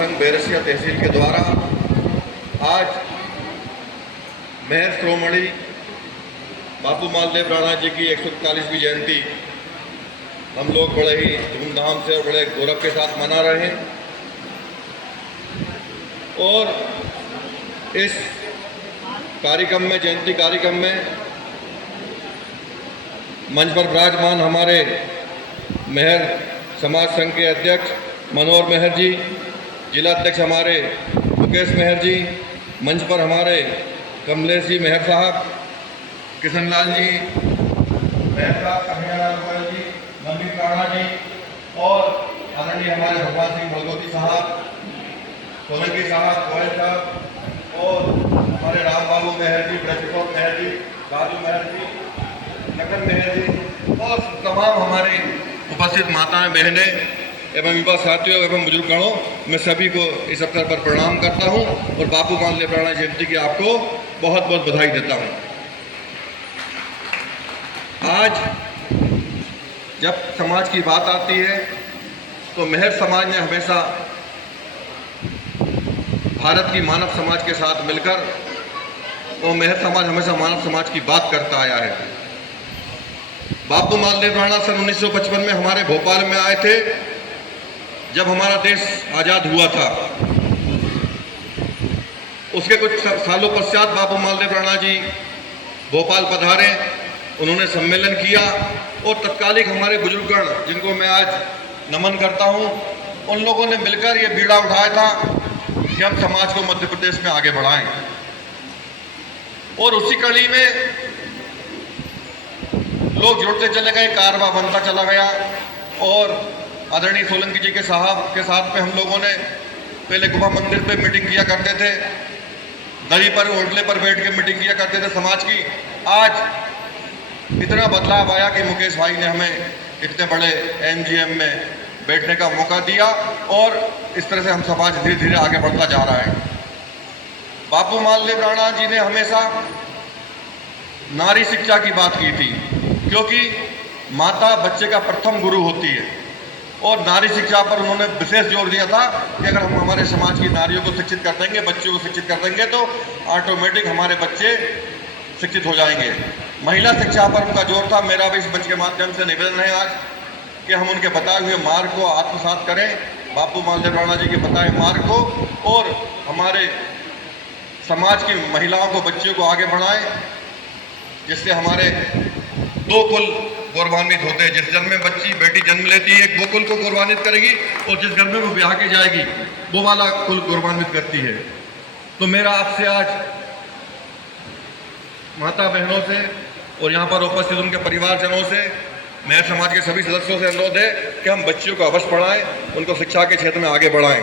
संघ बैरसिया तहसील के द्वारा आज मेहर शिरोमणि बापू मालदेव राणा जी की 141वीं जयंती हम लोग बड़े ही धूमधाम से और बड़े गौरव के साथ मना रहे हैं। और इस कार्यक्रम में, जयंती कार्यक्रम में मंच पर विराजमान हमारे मेहर समाज संघ के अध्यक्ष मनोहर मेहर जी, जिला अध्यक्ष हमारे मुकेश मेहर जी, मंच पर हमारे कमलेश जी मेहर साहब, किशनलाल जी मेहर साहब, कन्हैयालाल गोयल जी, नवनीत राणा जी और आदरणीय हमारे भगवान सिंह भगवती साहब, सोलंकी साहब, गोयल साहब और हमारे राम बाबू मेहर जी, ब्रजकिशोर मेहर जी, राजू मेहर जी, नकल मेहर जी और तमाम हमारे उपस्थित माताएं, बहनें एवं युवा साथियों एवं बुजुर्गगणों, मैं सभी को इस अवसर पर प्रणाम करता हूं और बापू मालदेव राणा जयंती की आपको बहुत बहुत बधाई देता हूं। आज जब समाज की बात आती है तो मेहर समाज ने हमेशा भारत की मानव समाज के साथ मिलकर, और मेहर समाज हमेशा मानव समाज की बात करता आया है। बापू मालदेव राणा सन 1955 में हमारे भोपाल में आए थे, जब हमारा देश आज़ाद हुआ था। उसके कुछ सालों पश्चात बापू मालदेव राणा जी भोपाल पधारे, उन्होंने सम्मेलन किया और तत्कालिक हमारे बुजुर्गगण, जिनको मैं आज नमन करता हूं, उन लोगों ने मिलकर ये बीड़ा उठाया था कि हम समाज को मध्य प्रदेश में आगे बढ़ाएं। और उसी कड़ी में लोग जुड़ते चले गए, कारवां बनता चला गया और आदरणीय सोलंकी जी के साथ में हम लोगों ने पहले गुफा मंदिर पे मीटिंग किया करते थे, दरी पर ओटले पर बैठ के मीटिंग किया करते थे समाज की। आज इतना बदलाव आया कि मुकेश भाई ने हमें इतने बड़े एमजीएम में बैठने का मौका दिया और इस तरह से हम समाज धीरे धीरे आगे बढ़ता जा रहा है। बापू मालदेव राणा जी ने हमेशा नारी शिक्षा की बात की थी, क्योंकि माता बच्चे का प्रथम गुरु होती है और नारी शिक्षा पर उन्होंने विशेष जोर दिया था कि अगर हम हमारे समाज की नारियों को शिक्षित कर देंगे, बच्चों को शिक्षित कर देंगे तो ऑटोमेटिक हमारे बच्चे शिक्षित हो जाएंगे। महिला शिक्षा पर उनका जोर था। मेरा भी इस मंच के माध्यम से निवेदन है आज कि हम उनके बताए हुए मार्ग को आत्मसात करें, बापू मालदेव राणा जी के बताए मार्ग को, और हमारे समाज की महिलाओं को, बच्चियों को आगे बढ़ाएं, जिससे हमारे दो कुल गौरवान्वित होते हैं। जिस घर में बच्ची बेटी जन्म लेती है वो कुल को गौरवान्वित करेगी और जिस घर में वो ब्याह के जाएगी वो वाला कुल गौरवान्वित करती है। तो मेरा आपसे आज माता बहनों से और यहाँ पर उपस्थित उनके परिवारजनों से, मेहर समाज के सभी सदस्यों से अनुरोध है कि हम बच्चियों को अवश्य पढ़ाएं, उनको शिक्षा के क्षेत्र में आगे बढ़ाएं।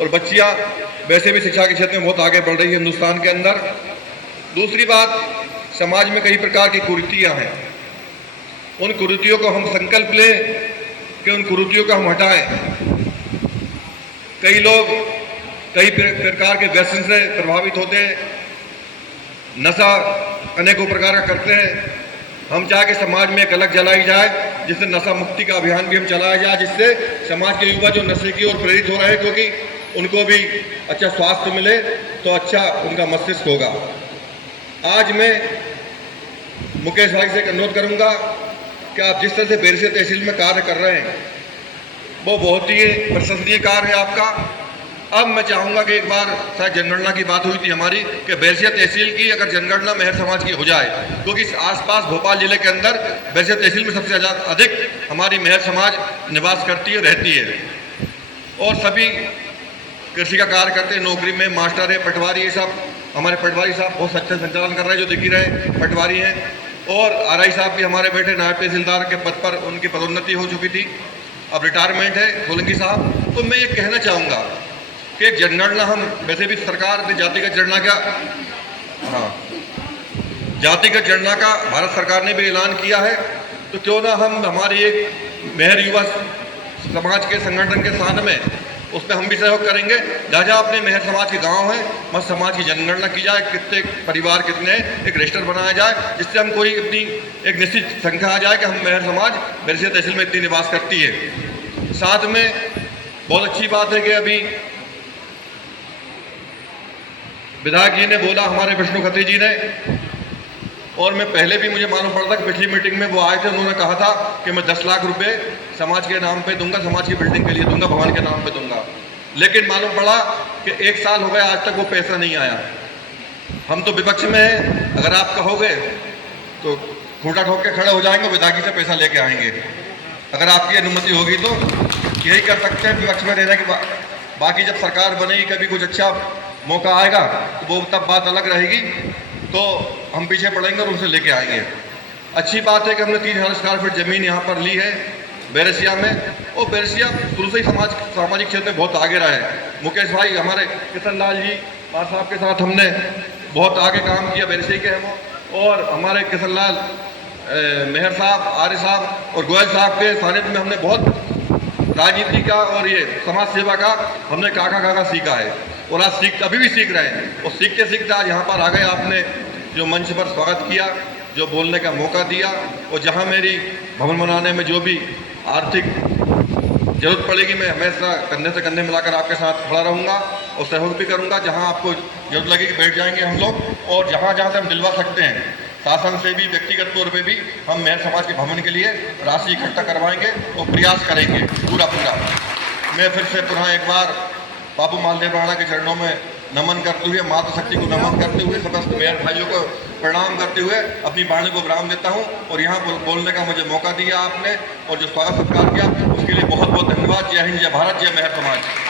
और बच्चियाँ वैसे भी शिक्षा के क्षेत्र में बहुत आगे बढ़ रही है हिंदुस्तान के अंदर। दूसरी बात, समाज में कई प्रकार की कुरीतियाँ हैं। उन कुरीतियों को हम संकल्प लें कि उन कुरीतियों को हम हटाएं। कई लोग कई प्रकार के व्यसन से प्रभावित होते हैं, नशा अनेकों प्रकार का करते हैं। हम चाहे कि समाज में एक अलग जलाई जाए, जिससे नशा मुक्ति का अभियान भी हम चलाया जाए, जिससे समाज के युवा जो नशे की ओर प्रेरित हो रहे हैं, क्योंकि उनको भी अच्छा स्वास्थ्य मिले तो अच्छा उनका मस्तिष्क होगा। आज मैं मुकेश भाई से अनुरोध करूंगा कि आप जिस तरह से बैरसिया तहसील में कार्य कर रहे हैं वो बहुत ही प्रशंसनीय कार्य है आपका। अब मैं चाहूँगा कि एक बार शायद जनगणना की बात हुई थी हमारी कि बैरसिया तहसील की अगर जनगणना मेहर समाज की हो जाए, क्योंकि आसपास भोपाल जिले के अंदर बैरसिया तहसील में सबसे अधिक हमारी मेहर समाज निवास करती है, रहती है। और सभी कृषि का कार्य करते हैं, नौकरी में मास्टर है, पटवारी, ये सब हमारे पटवारी साहब बहुत अच्छा संचालन कर रहे हैं, जो दिख ही रहे पटवारी हैं। और आरआई साहब भी हमारे बेटे नायब तहसीलदार के पद पर उनकी पदोन्नति हो चुकी थी, अब रिटायरमेंट है सोलंकी साहब। तो मैं ये कहना चाहूँगा कि एक जनगणना, हम वैसे भी सरकार ने जातिगत जनगणना का, जातिगत जनगणना का भारत सरकार ने भी ऐलान किया है, तो क्यों ना हम हमारी एक मेहर युवा समाज के संगठन के साथ में उसमें हम भी सहयोग करेंगे। जहाँ जहाँ अपने मेहर समाज के गांव हैं, मत समाज की जनगणना की जाए, कितने परिवार कितने, एक रजिस्टर बनाया जाए, जिससे हम कोई अपनी एक निश्चित संख्या आ जाए कि हम मेहर समाज बैरसिया तहसील में इतनी निवास करती है। साथ में बहुत अच्छी बात है कि अभी विधायक जी ने बोला, हमारे विष्णु खत्री जी ने, और मैं पहले भी मुझे मालूम पड़ा था कि पिछली मीटिंग में वो आए थे, उन्होंने कहा था कि मैं 10 लाख रुपए समाज के नाम पे दूंगा, समाज की बिल्डिंग के लिए दूंगा, भवन के नाम पे दूंगा। लेकिन मालूम पड़ा कि 1 साल हो गया, आज तक वो पैसा नहीं आया। हम तो विपक्ष में हैं, अगर आप कहोगे तो खूंटा ठोक के खड़े हो जाएंगे, विधायक जी से पैसा लेके आएंगे। अगर आपकी अनुमति होगी तो यही कर सकते हैं विपक्ष में रहने के बाकी जब सरकार बनेगी, कभी कुछ अच्छा मौका आएगा तो वो तब बात अलग रहेगी, तो हम पीछे पड़ेंगे और उनसे लेके आएंगे। अच्छी बात है कि हमने 3000 स्क्वायर फीट ज़मीन यहाँ पर ली है बैरसिया में, और बैरसिया शुरू से ही सामाजिक क्षेत्र में बहुत आगे रहा है। मुकेश भाई हमारे किशन लाल जी मार साहब के साथ हमने बहुत आगे काम किया, बैरसिया के हैं वो, और हमारे किशन लाल मेहर साहब, आर्य साहब और गोयल साहब के सानिध्य में हमने बहुत राजनीति का और ये समाज सेवा का हमने काका सीखा है, और आज अभी भी सीख रहे हैं। और सीखते सीखते आज यहाँ पर आ गए। आपने जो मंच पर स्वागत किया, जो बोलने का मौका दिया, और जहाँ मेरी भवन बनाने में जो भी आर्थिक जरूरत पड़ेगी, मैं हमेशा कंधे से कंधे मिलाकर आपके साथ खड़ा रहूँगा और सहयोग भी करूँगा। जहाँ आपको जरूरत लगेगी बैठ जाएंगे हम लोग, और जहाँ जहाँ से हम दिलवा सकते हैं शासन से भी, व्यक्तिगत तौर पे भी हम मेहर समाज के भवन के लिए राशि इकट्ठा करवाएंगे और प्रयास करेंगे पूरा। मैं फिर से पुनः एक बार बाबू मालदेव राणा के चरणों में नमन करते हुए, मातृशक्ति को नमन करते हुए, समस्त मेहर भाइयों को प्रणाम करते हुए अपनी वाणी को विराम देता हूं। और यहाँ बोलने का मुझे मौका दिया आपने, और जो स्वागत सत्कार किया उसके लिए बहुत बहुत धन्यवाद। जय हिंद, जय भारत, जय मेहर समाज।